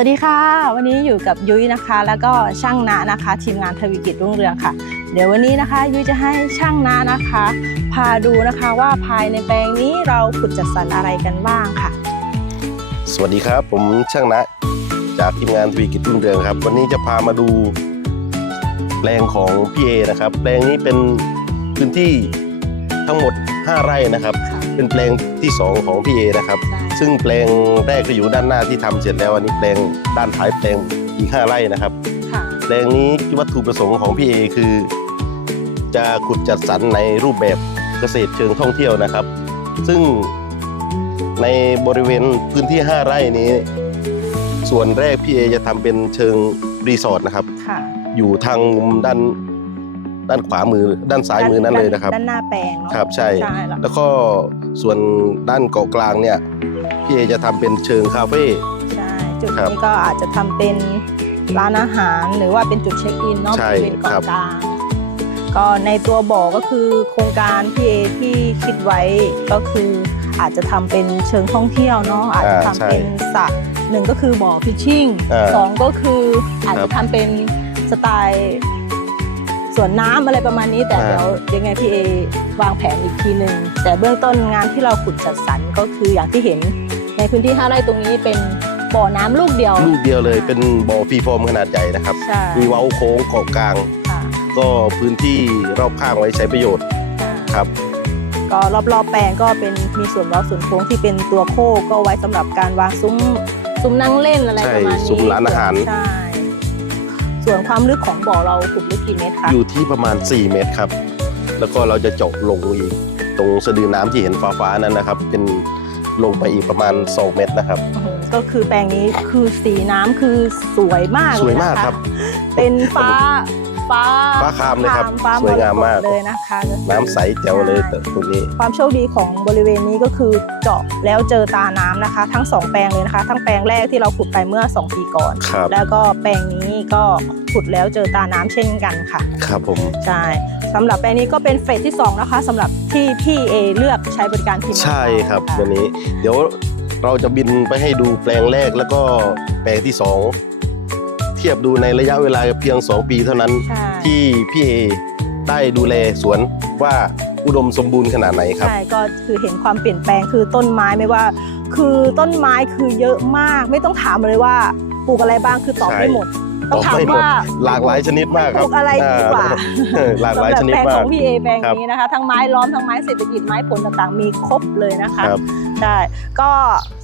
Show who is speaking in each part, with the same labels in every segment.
Speaker 1: วัสดีค่ะ วันนี้อยู่กับยุ้ยนะคะ แล้วก็ช่างนะนะคะ ทีมงานทวีกิจรุ่งเรืองค่ะ เดี๋ยววันนี้นะคะยุ้ยจะให้ช่างนะนะคะ พาดูนะคะว่าภายในแปลงนี้เราขุดจัดสรรอะไรกันบ้างค่ะ
Speaker 2: สวัสดีครับ ผมช่างนะ จากทีมงานทวีกิจรุ่งเรืองครับ วันนี้จะพามาดู แปลงของพี่เอนะครับ แปลงนี้เป็นพื้นที่ทั้งหมด 5 ไร่นะครับ เป็นแปลงที่ 2 ของพี่เอนะครับ ซึ่งแปลงแรกก็อยู่ด้านหน้าที่ทำเสร็จแล้วอันนี้แปลงด้านท้ายแปลงอีก 5 ไร่นะครับ
Speaker 1: ค่ะ
Speaker 2: แปลงนี้วัตถุประสงค์ของพี่เอคือ จะขุดจัดสรรในรูปแบบเกษตรเชิงท่องเที่ยวนะครับ ซึ่งในบริเวณพื้นที่ 5 ไร่นี้ ส่วนแรกพี่เอจะทำเป็นเชิงรีสอร์ทนะครับ
Speaker 1: ค่ะ
Speaker 2: อยู่ทางมุมด้าน ด้านขวามือด้านซ้ายมือนั่นเลยนะครับ
Speaker 1: ด้านหน้าแปลงเนาะ
Speaker 2: ครับใช่
Speaker 1: ใช่แล้ว
Speaker 2: แล้วก็ส่วนด้านเกาะกลางเนี่ยพี่เอจะทำเป็นเชิงคาเฟ่
Speaker 1: ใช่จุด
Speaker 2: ครับ
Speaker 1: นี้ก็อาจจะทำเป็นร้านอาหารหรือว่าเป็นจุดเช็คอินเนาะ
Speaker 2: ใช่
Speaker 1: บริเวณเกาะ
Speaker 2: ครับ
Speaker 1: กลางก็ในตัวบ่อก็คือโครงการพี่เอที่คิดไว้ก็คืออาจจะทำเป็นเชิงท่องเที่ยวเนาะอาจจะทำเป็นสระหนึ่งก็คือบ่อฟิชชิ่ง
Speaker 2: อ่า
Speaker 1: สองก็คืออาจ
Speaker 2: ครั
Speaker 1: จะ
Speaker 2: บ
Speaker 1: ทำเป็นสไตล์ สวนน้ำอะไรประมาณนี้ แต่
Speaker 2: อ่า
Speaker 1: เดี๋ยวยังไงพี่เอวางแผนอีกทีหนึ่งแต่เบื้องต้นงานที่เราขุดจัดสรรก็คืออย่างที่เห็นในพื้นที่5ไร่ตรงนี้เป็นบ่อน้ำลูกเดียว
Speaker 2: ลูกเดียวเลยเป็นบ่อฟรีโฟมขนาดใหญ่นะครับ
Speaker 1: ใช่
Speaker 2: มีเว้าโค้งเกาะกลาง
Speaker 1: ค่ะ
Speaker 2: ก็พื้นที่รอบข้างไว้ใช้ประโยชน์
Speaker 1: ค่ะ
Speaker 2: ครับ
Speaker 1: ก็รอบๆแปลงก็เป็นมีส่วนเว้าส่วนโค้งที่เป็นตัวโค้ก็ไว้สำหรับการวางซุ้มซุ้มนั่งเล่นอะไร
Speaker 2: ใช่
Speaker 1: ประมาณนี้
Speaker 2: ซุ้มร้านอาหาร
Speaker 1: ใช่ ส่วนความลึกของบ่อเราขุดลึกกี่เมตรคะ
Speaker 2: อยู่ที่ประมาณ 4 เมตรครับ แล้วก็เราจะเจาะลงอีก ตรงสะดือน้ำที่เห็นฟ้าๆนั้นนะครับ เป็นลงไปอีกประมาณ 2 เมตรนะครับ
Speaker 1: อื้อหือก็คือแปลงนี้คือสีน้ำคือสวยมาก
Speaker 2: สวย
Speaker 1: เลย
Speaker 2: มาก
Speaker 1: นะคะ
Speaker 2: ครับ
Speaker 1: เป็นฟ้า ฟ้า
Speaker 2: ฟ้าครามเลยครับ
Speaker 1: ฟ้
Speaker 2: สวยงามมาก
Speaker 1: รกตเลยนะคะ
Speaker 2: น้ำใสแจ๋วเลยแต่ตรงนี้
Speaker 1: ความโชคดีของบริเวณนี้ก็คือเจาะแล้วเจอตาน้ำนะคะ ทั้งสองแปลงเลยนะคะ ทั้งแปลงแรกที่เราขุดไปเมื่อ 2 ปีก่อน
Speaker 2: ครับ
Speaker 1: แล้วก็แปลงนี้ก็ขุดแล้วเจอตาน้ำเช่นกันค่ะ
Speaker 2: ครับผม
Speaker 1: ใช่สำหรับแปลงนี้ก็เป็นเฟสที่ 2 นะคะสำหรับที่พี่เอเลือกใช้บริการทีมงาน
Speaker 2: ใช่ครับะวันนี้ เดี๋ยวเราจะบินไปให้ดูแปลงแรกแล้วก็แปลงที่ 2 เทียบดูในระยะเวลาเพียง 2 ปีเท่านั้น
Speaker 1: ใช่
Speaker 2: ที่พี่เอได้ดูแลสวนว่าอุดมสมบูรณ์ขนาดไหนครับ
Speaker 1: ใช่ก็คือเห็นความเปลี่ยนแปลงคือต้นไม้ไม่ว่า คือต้นไม้คือเยอะมาก ไม่ต้องถามเลยว่าปลูกอะไรบ้างคือตอบ
Speaker 2: ใช่
Speaker 1: ไม่หมด ต้องถาม
Speaker 2: ตอบไม่หมด
Speaker 1: ว่า
Speaker 2: หลากหลายชนิดมากค
Speaker 1: ป
Speaker 2: รับ
Speaker 1: ลูกอะไรดีกว่า
Speaker 2: เออหลากหลายชนิด
Speaker 1: สำหรับแปลง
Speaker 2: มา
Speaker 1: ข
Speaker 2: ก
Speaker 1: องพี่เอแปลง
Speaker 2: ครับ
Speaker 1: นี้นะคะ ทั้งไม้ล้อมทั้งไม้เศรษฐกิจไม้ผลต่างๆมีครบเลยนะคะ
Speaker 2: ครับ
Speaker 1: ได้ก็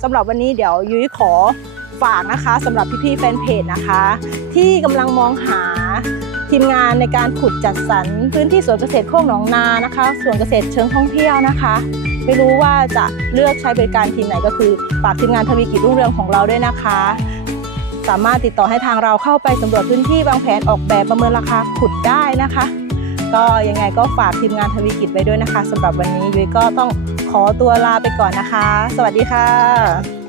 Speaker 1: สำหรับวันนี้เดี๋ยวยุ้ยขอ ฝากนะคะสำหรับพี่ๆแฟนเพจนะคะ ที่กำลังมองหาทีมงานในการขุดจัดสรรพื้นที่สวนเกษตรโคกหนองนานะคะสวนเกษตรเชิงท่องเที่ยวนะคะ ไม่รู้ว่าจะเลือกใช้บริการทีมไหนก็คือฝากทีมงานทวีกิจรุ่งเรืองของเราด้วยนะคะ สามารถติดต่อให้ทางเราเข้าไปสำรวจพื้นที่วางแผนออกแบบประเมินราคาขุดได้นะคะ ก็ยังไงก็ฝากทีมงานทวีกิจไว้ด้วยนะคะสำหรับวันนี้ยุ้ยก็ต้องขอตัวลาไปก่อนนะคะ สวัสดีค่ะ